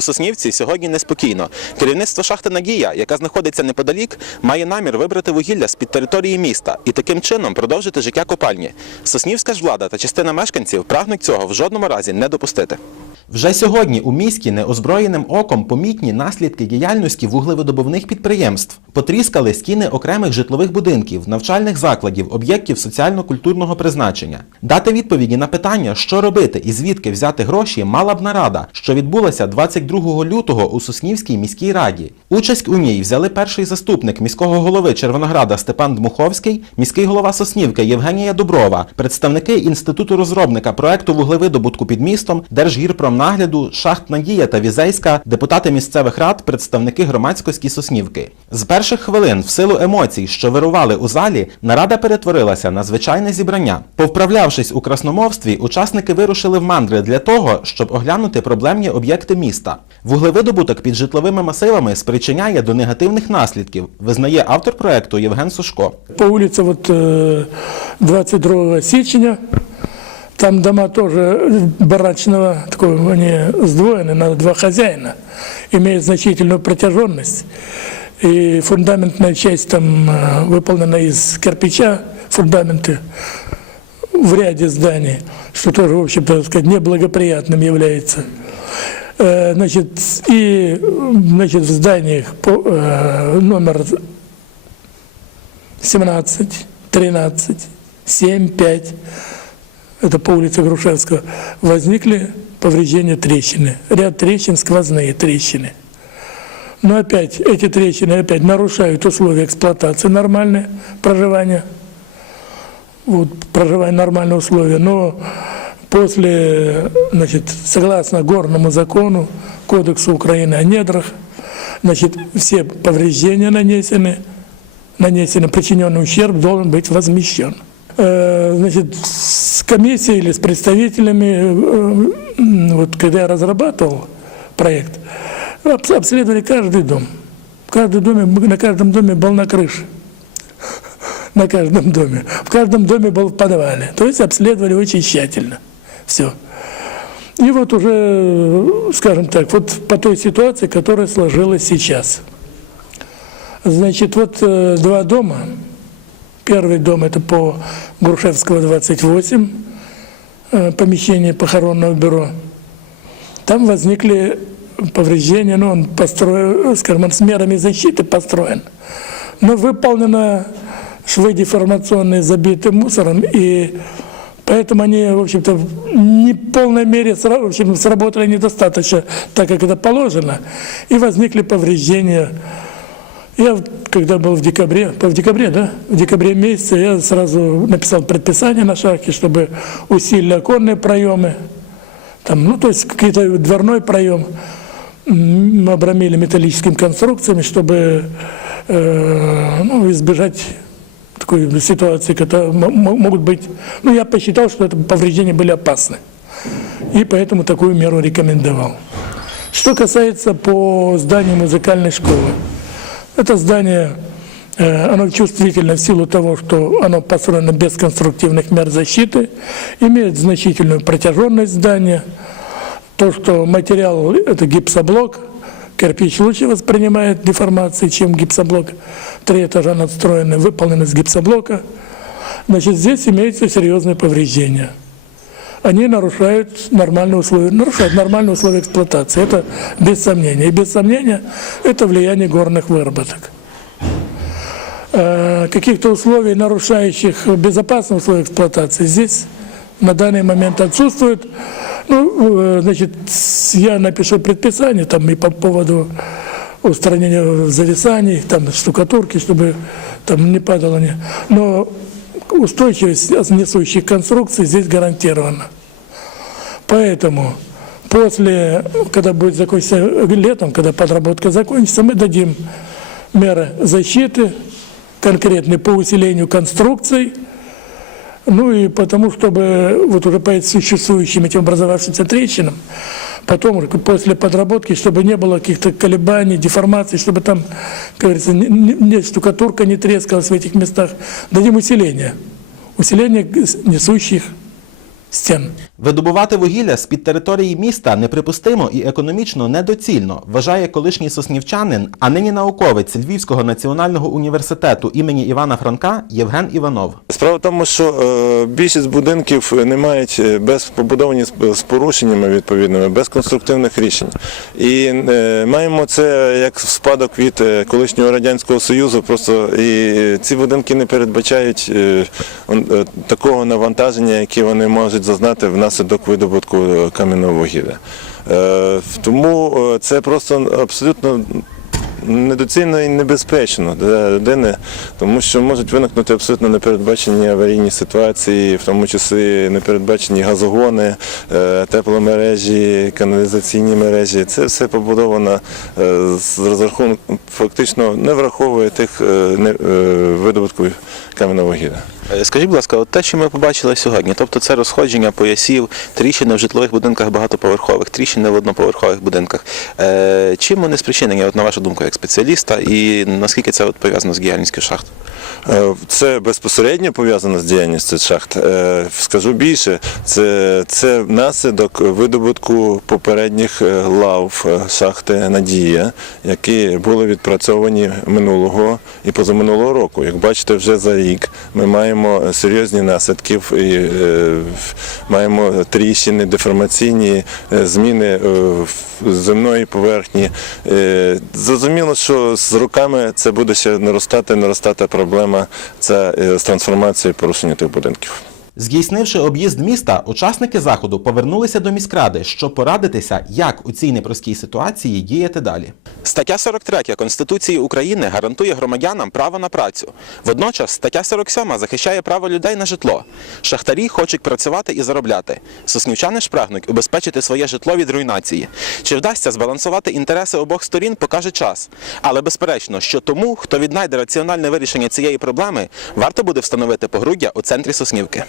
У Соснівці сьогодні неспокійно. Керівництво шахти Надія, яка знаходиться неподалік, має намір вибрати вугілля з під території міста і таким чином продовжити життя копальні. Соснівська ж влада та частина мешканців прагнуть цього в жодному разі не допустити. Вже сьогодні у місті неозброєним оком помітні наслідки діяльності вуглевидобувних підприємств. Потріскали стіни окремих житлових будинків, навчальних закладів, об'єктів соціально-культурного призначення. Дати відповіді на питання, що робити і звідки взяти гроші, мала б нарада, що відбулася 22 лютого у Соснівській міській раді. Участь у ній взяли перший заступник міського голови Червонограда Степан Дмуховський, міський голова Соснівки Євгенія Доброва, представники інституту розробника проекту вуглевидобутку під містом, Держгірпромнагляду, Шахт Надія та Візейська, депутати місцевих рад, представники громадськості Соснівки. З перших хвилин, в силу емоцій, що вирували у залі, нарада перетворилася на звичайне зібрання. Повправлявшись у красномовстві, учасники вирушили в мандри для того, щоб оглянути проблемні об'єкти міста. Вуглевидобуток під житловими масивами спричиняє до негативних наслідків, визнає автор проекту Євген Сушко. По улице вот э, 22 сечения, там дома тоже барачного, такого, они сдвоены на два хозяина, имеют значительную протяженность. И фундаментная часть там э, выполнена из кирпича, фундаменты в ряде зданий, что тоже, в общем-то, сказать, неблагоприятным является. Э, Значит, и значит, в зданиях э, номер 17, 13, 7, 5, это по улице Грушевского, возникли повреждения трещины. Ряд трещин, сквозные трещины. Но опять эти трещины опять нарушают условия эксплуатации нормальные, проживания. Вот, проживания нормальные условия. Но после, значит, согласно горному закону, Кодексу Украины о недрах, значит, все повреждения нанесены, нанесенный причиненный ущерб должен быть возмещен. Э, Значит, с комиссией или с представителями, э, вот когда я разрабатывал проект, обс- обследовали каждый дом. В каждом доме, на каждом доме был на крыше. На каждом доме. В каждом доме был в подвале. То есть обследовали очень тщательно. Все. И вот уже, скажем так, вот по той ситуации, которая сложилась сейчас. Значит, вот э, два дома. Первый дом это по Грушевского 28, э, помещение похоронного бюро. Там возникли повреждения, ну, он построен, скажем, он с мерами защиты построен. Но выполнено швы деформационные забиты мусором, и поэтому они, в общем-то, в не полной мере в общем, сработали недостаточно, так как это положено, и возникли повреждения я когда был в декабре, в декабре, да, в декабре месяце я сразу написал предписание на шахте, чтобы усилили оконные проемы, там, ну, то есть какие-то дверной проем, мы обрамили металлическими конструкциями, чтобы э, ну, избежать такой ситуации, когда могут быть, ну, я посчитал, что это повреждения были опасны, и поэтому такую меру рекомендовал. Что касается по зданию музыкальной школы, это здание, э, оно чувствительно в силу того, что оно построено без конструктивных мер защиты, имеет значительную протяженность здания, то, что материал – это гипсоблок, кирпич лучше воспринимает деформации, чем гипсоблок. Три этажа надстроены, выполнены из гипсоблока. Значит, здесь имеются серьезные повреждения. Они нарушают нормальные условия, нарушают нормальные условия эксплуатации. Это без сомнения. И без сомнения это влияние горных выработок. Э, Каких-то условий, нарушающих безопасные условия эксплуатации, здесь на данный момент отсутствует. Ну, э, значит, я напишу предписание там и по поводу устранения зависаний, там штукатурки, чтобы там не падало. Но устойчивость несущих конструкций здесь гарантирована. Поэтому после, когда будет закончиться летом, когда подработка закончится, мы дадим меры защиты, конкретные по усилению конструкций, ну и потому, чтобы вот уже по существующим этим образовавшимся трещинам, потом уже после подработки, чтобы не было каких-то колебаний, деформаций, чтобы там, как говорится, не, не- не- штукатурка не трескалась в этих местах, дадим усиление, усиление г- несущих стен. Видобувати вугілля з-під території міста неприпустимо і економічно недоцільно, вважає колишній соснівчанин, а нині науковець Львівського національного університету імені Івана Франка Євген Іванов. Справа в тому, що е, більшість будинків не мають е, без побудовані з, з порушеннями відповідними, без конструктивних рішень. І е, маємо це як спадок від колишнього радянського союзу. Просто і ці будинки не передбачають такого навантаження, яке вони можуть зазнати внаслідок видобутку е, кам'яного вугілля. Е, тому е, це просто абсолютно недоцільно і небезпечно для людини, тому що можуть виникнути абсолютно непередбачені аварійні ситуації, в тому числі непередбачені газогони, тепломережі, каналізаційні мережі. Це все побудовано з розрахунку, фактично не враховує тих видобутків кам'яного вугілля. Е, Скажіть, будь ласка, от те, що ми побачили сьогодні, тобто це розходження поясів, тріщини в житлових будинках багатоповерхових, тріщини в одноповерхових будинках. Е, чим вони спричинені, от на вашу думку, як спеціаліста, і наскільки це от пов'язано з діяльністю шахт? Е, Це безпосередньо пов'язано з діяльністю шахт. Е, Скажу більше, це, це наслідок видобутку попередніх е, лав шахти Надія, які були відпрацьовані минулого і позаминулого року. Як бачите, вже за рік ми маємо серйозні наслідки і маємо тріщини, деформаційні зміни земної поверхні. Зрозуміло, що з роками це буде ще наростати, наростати проблема це е, з трансформацією порушення тих будинків. Здійснивши об'їзд міста, учасники заходу повернулися до міськради, щоб порадитися, як у цій непростій ситуації діяти далі. Стаття 43 Конституції України гарантує громадянам право на працю. Водночас стаття 47 захищає право людей на житло. Шахтарі хочуть працювати і заробляти. Соснівчани ж прагнуть убезпечити своє житло від руйнації. Чи вдасться збалансувати інтереси обох сторін, покаже час. Але безперечно, що тому, хто віднайде раціональне вирішення цієї проблеми, варто буде встановити погруддя у центрі Соснівки.